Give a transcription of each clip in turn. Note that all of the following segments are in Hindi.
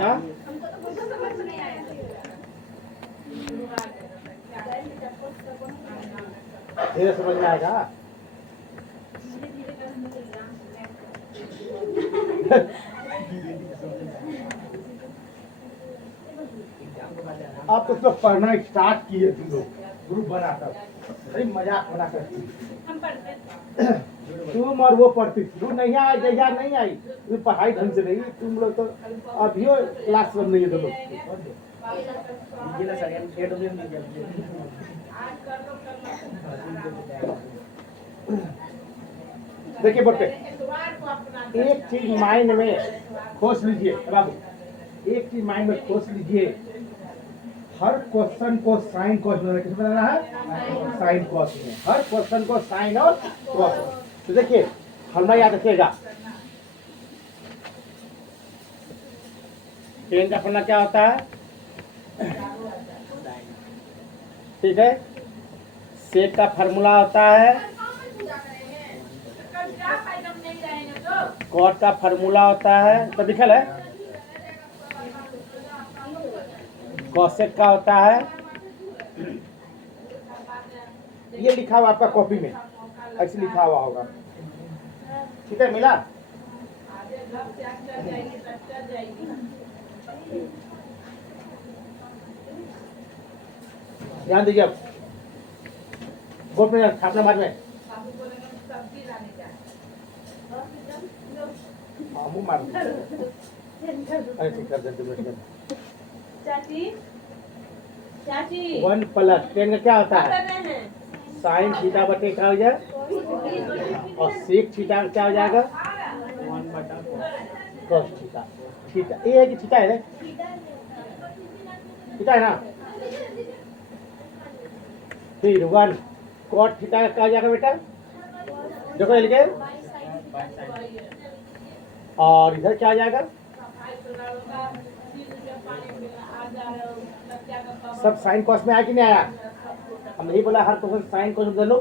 हाँ? धीरे समझ में आएगा। आप तो पढ़ना स्टार्ट किए तुम लोग ग्रुप बनाकर, अरे मजाक बना कर तुम और वो पढ़ती थी नहीं आई जैसा नहीं आई तुम पढ़ाई ढंग से नहीं तुम लोग तो अभी क्लास में नहीं है तुम लोग। देखिए बेटे एक चीज माइंड में खोज लीजिए बाबू, एक चीज माइंड में खोज लीजिए, हर क्वेश्चन को साइन कॉस में किस बनाना है, साइन कॉस में, हर क्वेश्चन को साइन और कॉस। तो देखिए हमें याद रखिएगा टेन का फॉर्मूला क्या होता है, ठीक है, सेक का फार्मूला होता है, कॉट का फार्मूला होता है, तो लिखल है, कॉसेक का होता है, ये लिखा हुआ आपका कॉपी में ऐसे लिखा हुआ होगा, ठीक है, मिला। ध्यान दीजिए अब गोट में छापना बाद में मुँह मार ऐसे कर देते चाची चाची 1 + 10 का क्या होता है, साइन थीटा बटे क्या हो जाए और सेक थीटा क्या हो जाएगा 1/cos थीटा, थीटा ये है कि थीटा है, थीटा है ना, फिर 1 cot थीटा क्या हो जाएगा बेटा, देखो ये लिखे, और इधर क्या आ जाएगा, सब साइन कॉस में आया कि नहीं आया, हम नहीं बोला हर क्वेश्चन साइन कॉस दे लो,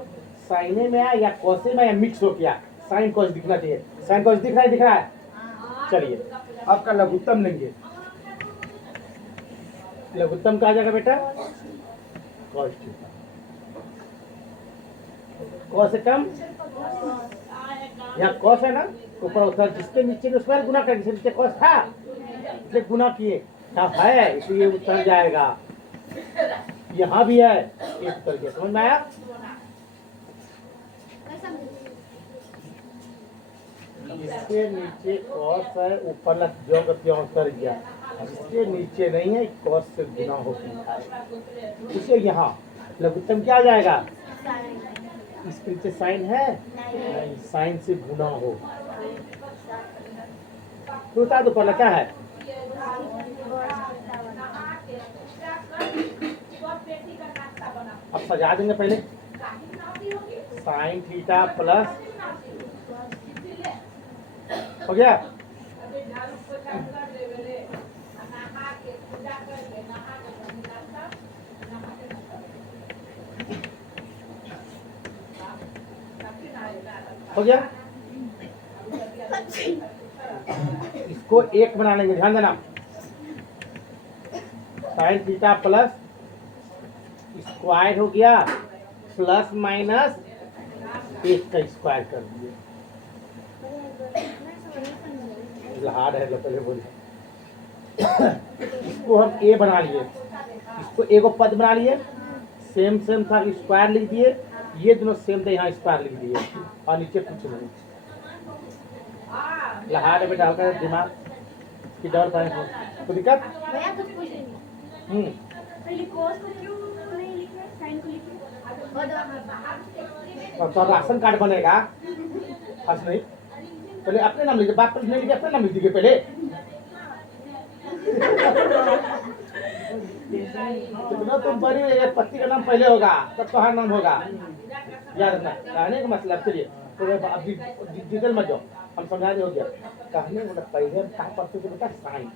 साइने में आया या कॉसे में या मिक्स हो गया, साइन कॉस दिखना चाहिए, साइन कॉस दिख रहा है, चलिए आपका लघुत्तम लेंगे, लघुत्तम क्या आ जाएगा बेटा, कॉस थीटा, कॉस से कम यहाँ कॉस है ना ऊपर उतर, जिसके नीचे उसके बाद गुना कर, जिसके नीचे कॉस था इसलिए गुना किए, क्या है इसलिए उतर जाएगा, यहाँ भी है एक उतर गया, समझ में आया। इसके नीचे कॉस है ऊपर जो उतर गया, इसके नीचे नहीं है कॉस से गुना होता है, इसे यहाँ लघुत्तम क्या आ जाएगा, इसके नीचे साइन है नहीं, साइन से गुना हो, तो बता दो पहला क्या है, अब सजा देंगे पहले, साइन थीटा प्लस हो गया, हो गया, इसको एक बना लेंगे, ध्यान देना, साइन थीटा प्लस स्क्वायर हो गया प्लस माइनस एक का स्क्वायर कर दिए, हार्ड है पहले बोलिए, इसको हम ए बना लिए, इसको ए को पद बना लिए, सेम सेम था स्क्वायर लिख दिए, ये दोनों सेम थे यहाँ स्क्वायर लिख दिए और नीचे कुछ नहीं, लहाड़ बेटा हल्का दिमाग की डर था तो दिक्कत, तो राशन कार्ड बनेगा, हंस नहीं, पहले अपने नाम लिखिए, बाप पर नहीं लिखे अपने नाम लिख दीजिए पहले, कितना तुम बड़ी पति का नाम पहले होगा तब तुम्हारा नाम होगा, याद रखना कहने का मतलब, चलिए तो डिटेल मत जाओ, हम समझा दे हो गया, कहने मतलब पहले हम क्या पढ़ते थे बेटा, sine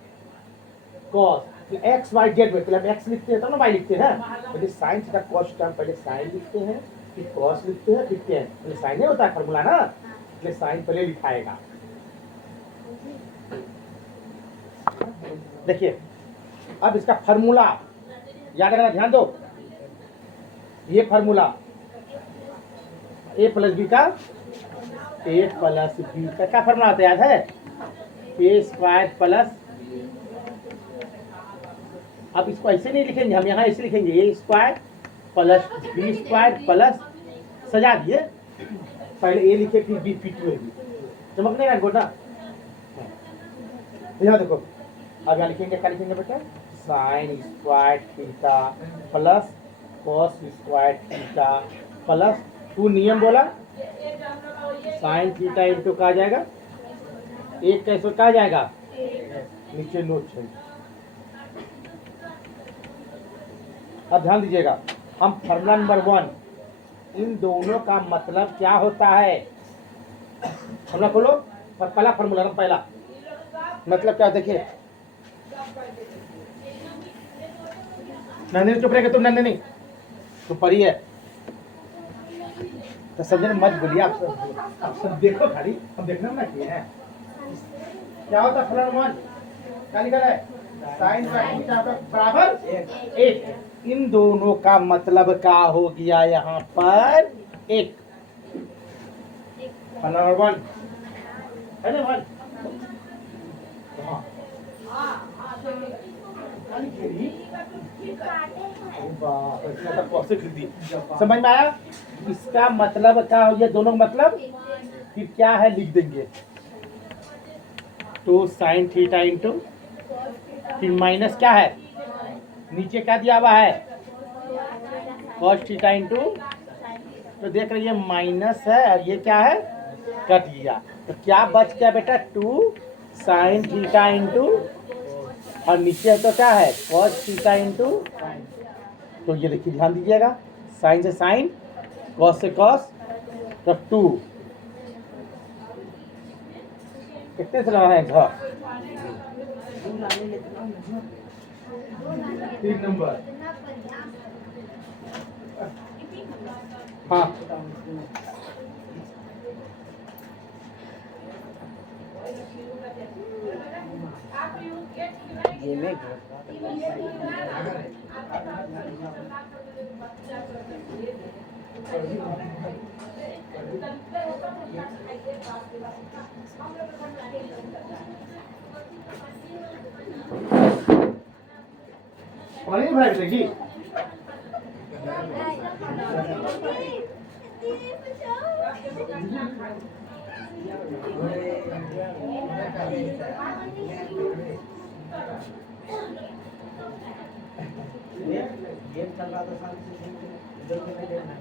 cos, X Y Z में पहले हम एक्स लिखते हैं तब ना वाई लिखते हैं, पहले साइन थीटा कॉस टर्म पहले साइन लिखते हैं फिर कॉस लिखते हैं लिखते हैं, पहले साइन नहीं होता है फॉर्मूला ना, इसलिए साइन पहले लिखाएगा। देखिए अब इसका फार्मूला याद रखना, ध्यान दो। ये फार्मूला ए प्लस बी का, ए प्लस बी का क्या फार्मूला आता है याद है? ए स्क्वायर प्लस, अब इसको ऐसे नहीं लिखेंगे हम, यहाँ ऐसे लिखेंगे A square plus B square plus, सजा दिए, पहले ए लिखे फिर बी फिर टू है बी, चमक नहीं रहा ना। यहाँ देखो अब यहाँ लिखेंगे, क्या लिखेंगे बेटा? Sine square theta plus cos square theta plus, two नियम बोला, साइन थीटा इंटू का आ जाएगा एक, कैसे का आ जाएगा नीचे नोट है। अब ध्यान दीजिएगा, हम फार्मूला नंबर 1, इन दोनों का मतलब क्या होता है? फार्मूला खोलो, पर पहला फार्मूला पहला मतलब क्या, देखिए नंदिनी चुप रहेगा तुम, नंदिनी तुम पढ़ी है तो समझने मत बोलिए, आप सब देखो खाली, हम देखने में ना किए हैं। क्या होता है फलन वन, क्या लिखा है? साइन थीटा बराबर 1। इन दोनों का मतलब क्या हो गया यहाँ पर? 1। फलन नंबर 1 है ना, 1। समझ में आया? इसका मतलब क्या हो गया, दोनों का मतलब फिर क्या है लिख देंगे, तो साइन थीटा इंटू, फिर माइनस क्या है नीचे क्या दिया हुआ है, कॉस थीटा इंटू, तो देख रहे ये माइनस है और ये क्या है कट गया, तो क्या बच गया बेटा? 2 साइन थीटा इंटू, और नीचे तो क्या है कॉस थीटा इंटू, तो ये देखिए ध्यान दीजिएगा, साइन से साइन, कॉस से कॉस, तो 2 कितने से लगाना है घर? 3 नंबर, हाँ ये में पानी भर देगी। गेम चल रहा था शांति से, इधर से नहीं देखना है।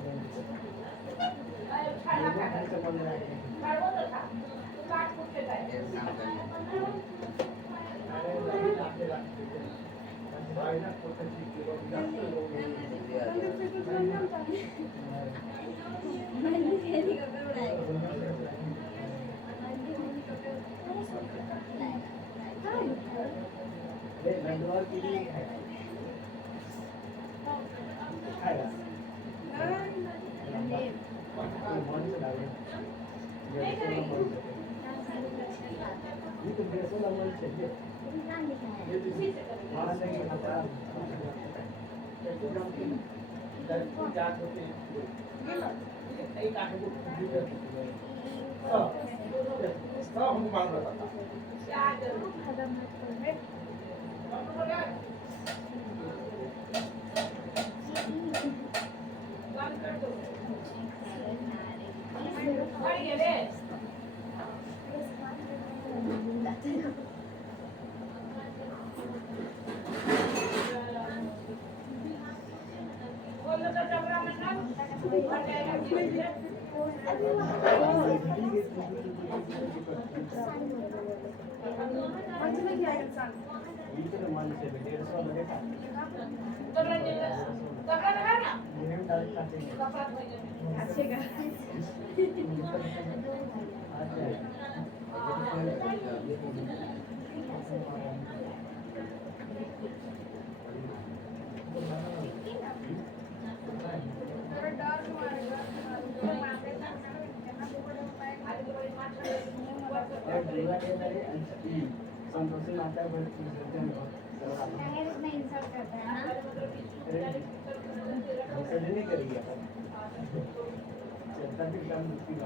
में इंसल्ट करता है ना।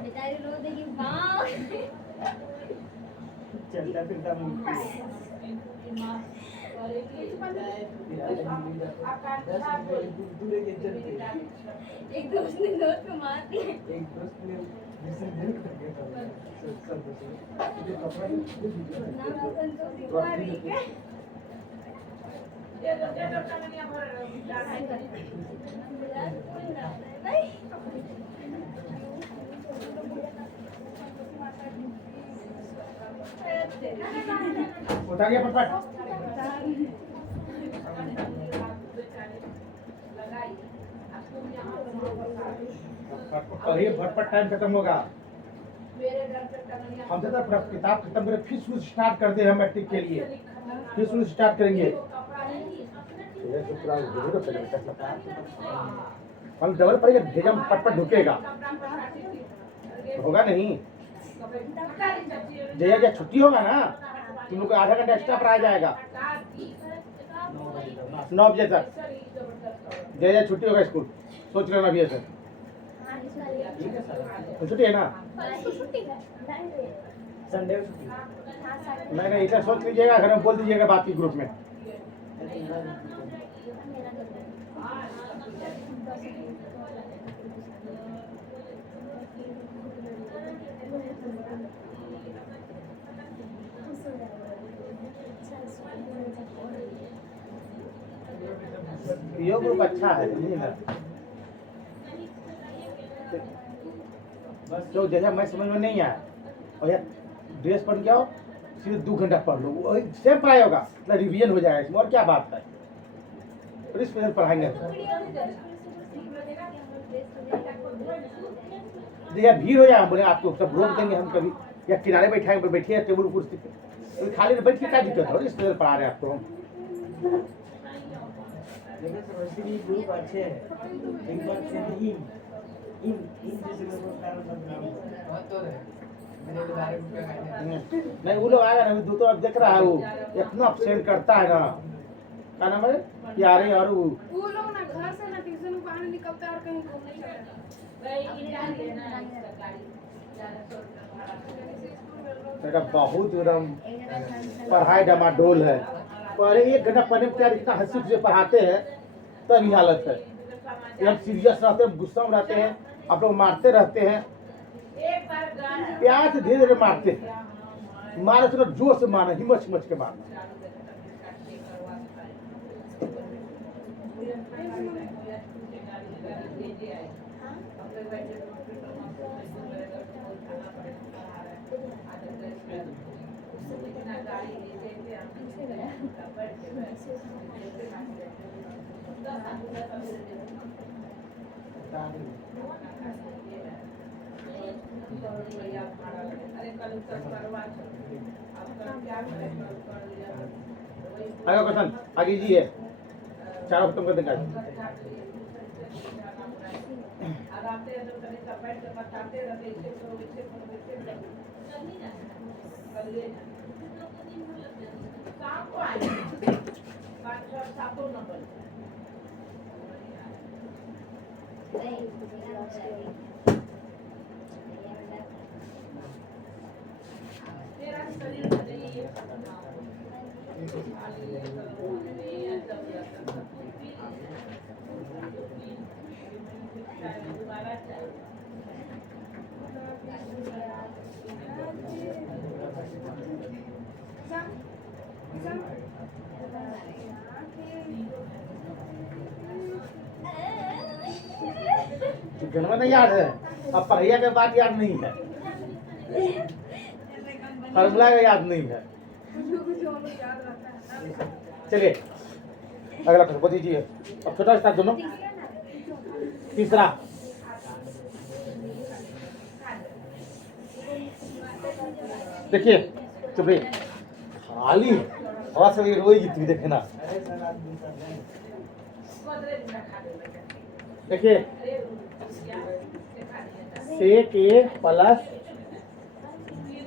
बेचारी रो देगी वाह। चलता फिरता एक दोस्त ने दोस्त को मार दिया। नाम रतन तो कुमारी के। उठा गया फटफट। और ये फटफट टाइम खत्म होगा। हम तो किताब खत्म करें फिर शुरू स्टार्ट करते हैं मैट्रिक के लिए। फिर शुरू स्टार्ट करेंगे। हम डबल पड़ेगा भेजा फटफट ढुकेगा। होगा नहीं। जया जब छुट्टी होगा ना तुम लोग को आधा घंटा एक्स्ट्रा पढ़ाया जाएगा 9 बजे तक। जया छुट्टी होगा स्कूल सोच लेना भी है सर। तो छुट्टी है ना संडे नहीं इतना सोच लीजिएगा घर में बोल दीजिएगा बात की ग्रुप में। यो ग्रुप अच्छा है समझिए ना। बस जो जैसा मैं समझ में नहीं आया और यार ड्रेस पहन के आओ सीधे 2 घंटा पढ़ लो वही सेम पढ़ाई होगा मतलब रिवीजन हो जाएगा इसमें और क्या बात है। तो स्पेशल पढ़ाएंगे या भीड़ हो जाए बोले आपको सब रोक देंगे हम कभी या किनारे बैठाएंगे बैठिए टेबल कुर्सी पे तो खाली बैठ के क्या दिक्कत है स्पेशल पढ़ा रहे हैं आपको हम। लेकिन समझती ग्रुप अच्छे हैं एक बार से इन जैसे लोगों का बदनाम नहीं वो लोग आएगा ना दो तो अब देख रहा है वो इतना अपसेंट करता है ना क्या नाम है यारे और वो लोग ना घर से ना ट्यूशन को बाहर निकलता और कहीं घूमने जाता। बहुत एकदम पढ़ाई डमाडोल है। पहले 1 घंटा पढ़ने में क्या इतना हंसी से पढ़ाते हैं तभी हालत है। हम सीरियस रहते हैं गुस्सा में रहते हैं आप लोग मारते रहते हैं प्यार से धीरे धीरे मारते हैं मारे तो जोर से मारना हिम्मत हिम्मत के मारना। आगे क्वेश्चन आगे जी है चारों खत्म कर देंगे। जन्म नहीं याद है अब पढ़ैया के बाद याद नहीं है फॉर्मूला का याद नहीं है। चलिए अगला प्रश्न बोल दीजिए। अब छोटा सा दोनों तीसरा देखिए चुप रही खाली हवा से रोएगी तुम देखना। देखिए sec a plus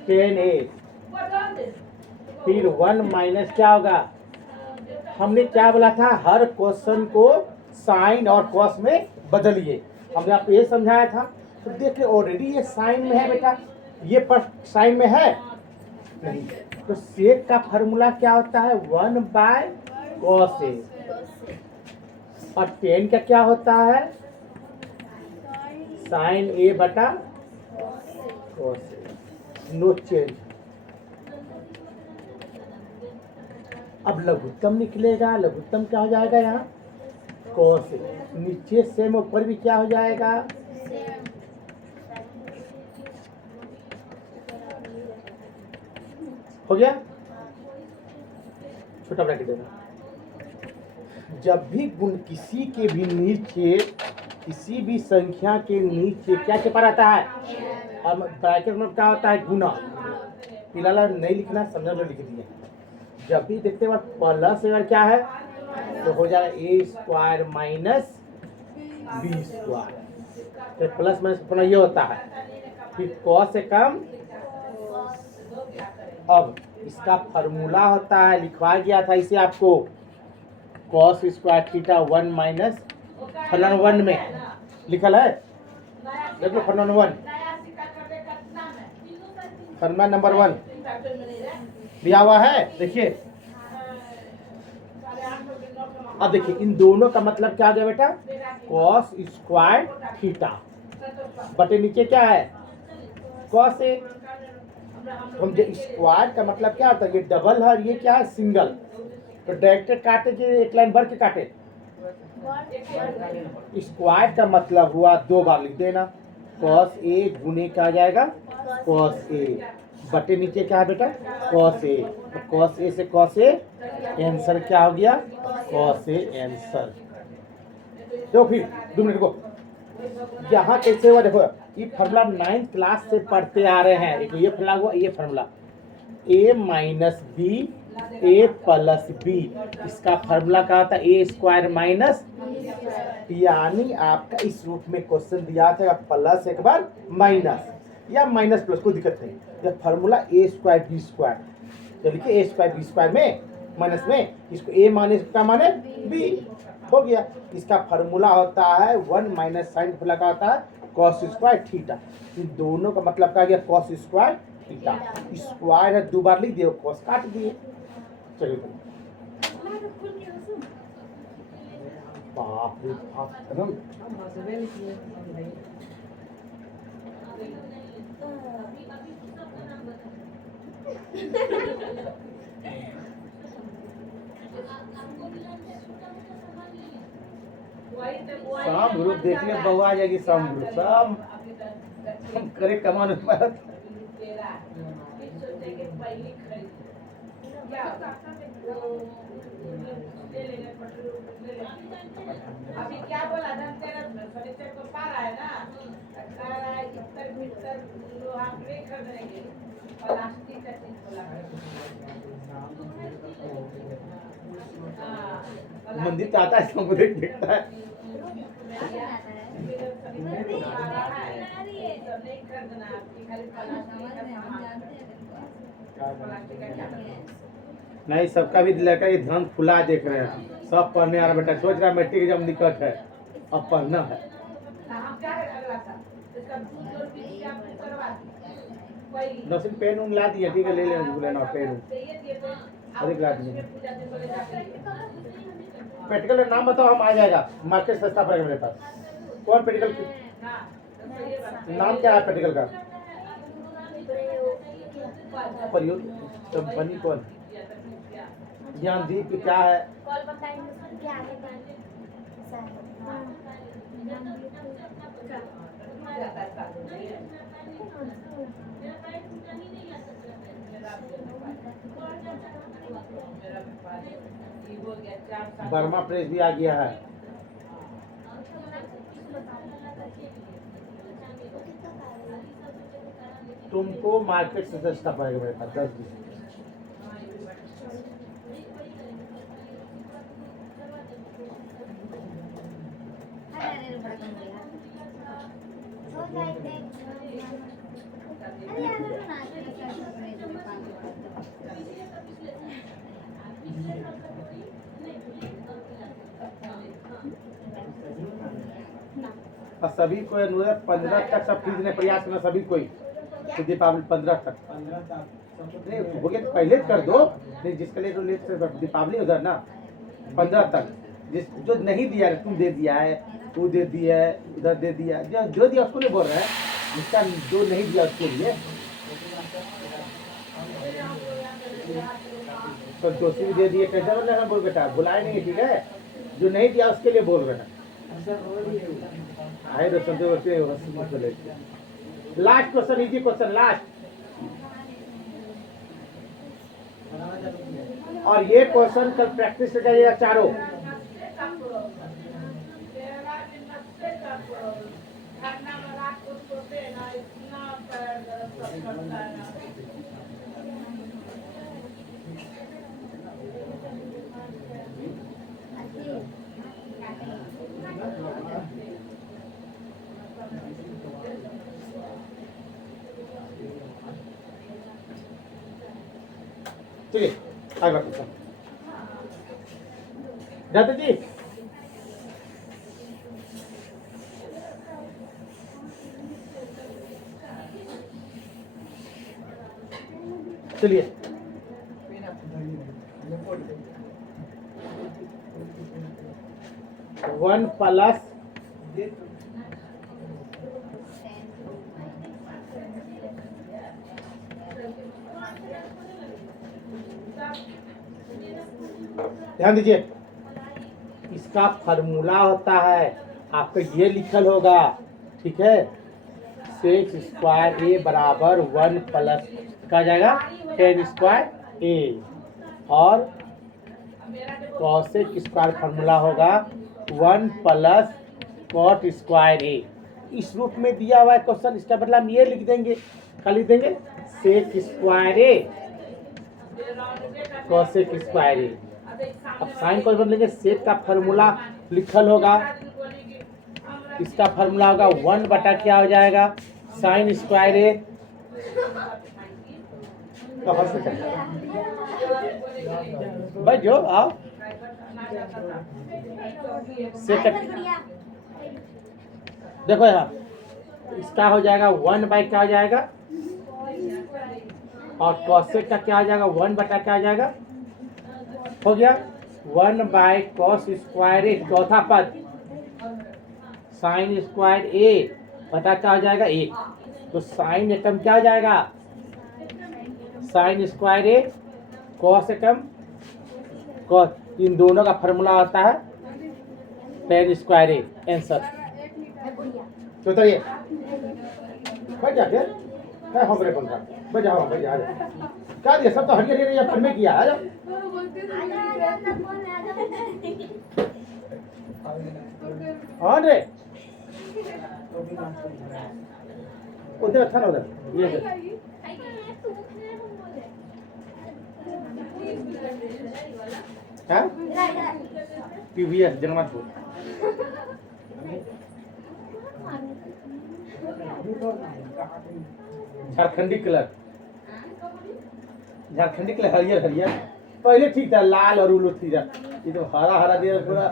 tan a फिर 1 माइनस क्या होगा, हमने क्या बोला था, हर क्वेश्चन को साइन और कॉस में बदलिए, हमने आपको ये समझाया था। तो देखिए ऑलरेडी ये साइन में है बेटा, ये पर साइन में है नहीं, तो सेक का फॉर्मूला क्या होता है, 1/cos A, और टेन का क्या होता है, साइन A बटा cos A, नो चेंज। अब लघुत्तम निकलेगा, लघुत्तम क्या हो जाएगा यहाँ, cos A, नीचे सेम, ऊपर भी क्या हो जाएगा, हो गया, छोटा ब्रैकेट देना। जब भी गुण किसी के भी नीचे, किसी भी संख्या के नीचे क्या छिपा रहता है, अब ब्रैकेट में क्या होता है, गुना, फिलहाल नहीं लिखना, समझ लो, लिख दिया। जब भी देखते हैं प्लस अगर क्या है तो हो जाएगा ए स्क्वायर माइनस बी स्क्वायर, तो प्लस माइनस अपना ये होता है, फिर कॉस से कम। अब इसका फॉर्मूला होता है, लिखवा गया था इसे आपको, कॉस स्क्वायर थीटा 1 माइनस फलन 1 में लिखल है, देख लो फलन 1, फॉर्मूला नंबर 1 दिया हुआ है, देखिए। अब देखिए इन दोनों का मतलब क्या आ गया बेटा, कॉस स्क्वायर थीटा बटे नीचे क्या है, कॉस ए। हम स्क्वायर का मतलब क्या होता है, ये डबल है और ये क्या है, सिंगल, तो डायरेक्ट काटे कि एक लाइन भर के काटे, स्क्वायर का मतलब हुआ 2 बार लिख देना, कॉस ए गुने क्या आ जाएगा, कॉस ए बटे नीचे क्या है बेटा, कॉस ए, तो कॉस ए से कॉस ए, आंसर क्या हो गया, कॉस ए आंसर। देखो फिर 2 मिनट को, यहाँ कैसे हुआ, देखो ये फॉर्मूला 9th क्लास से पढ़ते आ रहे हैं, एक ये फॉर्मूला हुआ, ये formula a minus B A plus B, इसका फॉर्मूला क्या होता है, ए स्क्वायर माइनस, यानी आपका इस रूप में क्वेश्चन दिया था, प्लस एक बार माइनस या माइनस प्लस, कोई दिक्कत नहीं, यह फॉर्मूला ए स्क्वायर बी स्क्वायर, तो लिखिए ए स्क्वायर बी स्क्वायर में माइनस में, इसको ए माने क्या माने बी, हो गया। इसका फॉर्मूला होता है 1 माइनस साइन फॉर्मूला का होता है कॉस स्क्वायर थीटा, इन दोनों का मतलब क्या गया, कॉस स्क्वायर थीटा, स्क्वायर है 2 बार लिख दिए, कॉस काट दिए, चलिए बाप रे बाप, एकदम शाम ग्रुप देख ले, बउआ आ जाएगी शाम ग्रुप, सब करे कमान पर। अभी क्या बोला, धनतेरस में फर्नीचर को पा रहा है ना, कह रहा है इतर भीतर लोहा ब्रेक कर देंगे, प्लास्टिक का चीज बोला मंदिर चाहता है, समुद्र देखता है, नहीं सबका भी लड़का ये ध्यान खुला देख रहे हैं, सब पढ़ने आ रहा बेटा, सोच रहा मैट्रिक एग्जाम निकट है, अब पढ़ना है। नौसिन पेन उन ला दिया, ठीक है ले लेना, लेना पेन अधिक ला दिए, प्रैक्टिकल का नाम बताओ, हम आ जाएगा, मार्केट सस्ता पड़ेगा मेरे पास। कौन प्रैक्टिकल, नाम क्या है प्रैक्टिकल का, प्रयोग कंपनी कौन, ज्ञानदीप क्या है, बर्मा प्रेस भी आ गया है, तुमको मार्केट से सस्ता पड़ेगा मेरे पास 10-20। अरे यार और सभी को अनुरोध 15 तक सब खरीदने प्रयास करना सभी कोई तो दीपावली 15 तक 15 तक सबको नहीं हो गया तो पहले कर दो नहीं जिसके लिए तो लेट से दीपावली उधर ना 15 तक जिस जो नहीं दिया है तुम दे दिया है तू दे दिया है उधर दे दिया है जो दिया उसको नहीं बोल रहा है जिसका जो नहीं दिया उसके लिए संतोषी भी दे दिए कैसे बोल रहे हैं बोल बेटा बुलाए नहीं ठीक है जो नहीं दिया उसके लिए बोल रहे हैं आए तो Santosh last question easy question last और ये क्वेश्चन कल प्रैक्टिस से करिएगा चारों चलिए आगे बढ़ते हैं जाते जी चलिए 1 प्लस ध्यान दीजिए इसका फार्मूला होता है आपका ये लिखल होगा ठीक है सेक्स स्क्वायर ए बराबर 1 प्लस क्या जाएगा 10 स्क्वायर ए और कॉसेक स्क्वायर फार्मूला होगा 1 प्लस कॉट स्क्वायर ए इस रूप में दिया हुआ है क्वेश्चन इसका मतलब हम ये लिख देंगे क्या लिख देंगे सेक स्क्वायर ए कॉसेक स्क्वायर ए अब साइन कॉस लेंगे सेक का फार्मूला लिखल होगा इसका फार्मूला होगा 1 बटा क्या हो जाएगा साइन स्क्वायर ए कहाँ से भाई जो आओ सेक देखो यहाँ इसका हो जाएगा 1 बाई क्या हो जाएगा और कॉसेक का क्या हो जाएगा 1 बटा क्या हो जाएगा हो गया 1 बाई कॉस स्क्वायर ए चौथा पद साइन स्क्वायर ए बटा क्या हो जाएगा 1 तो साइन एकम क्या हो जाएगा साइन स्क्वायर ए कॉस एकम कॉस इन दोनों का फार्मूला होता है tan स्क्वायर ए आंसर तो उतरिए बैठ जा फिर है हम रे पंखा बैठ जाओ बैठ जा क्या दिया सब तो हरियर हरियर या में किया आ जाओ हाँ रे उधर अच्छा ना उधर ये है हाँ पीवीएस जगन्नाथपुर झारखंडी कलर हरियर हरियर पहले ठीक था लाल और उल्लू थी ये तो हरा हरा दे पूरा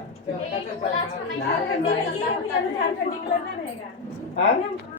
झारखंडी कलर नहीं रहेगा हाँ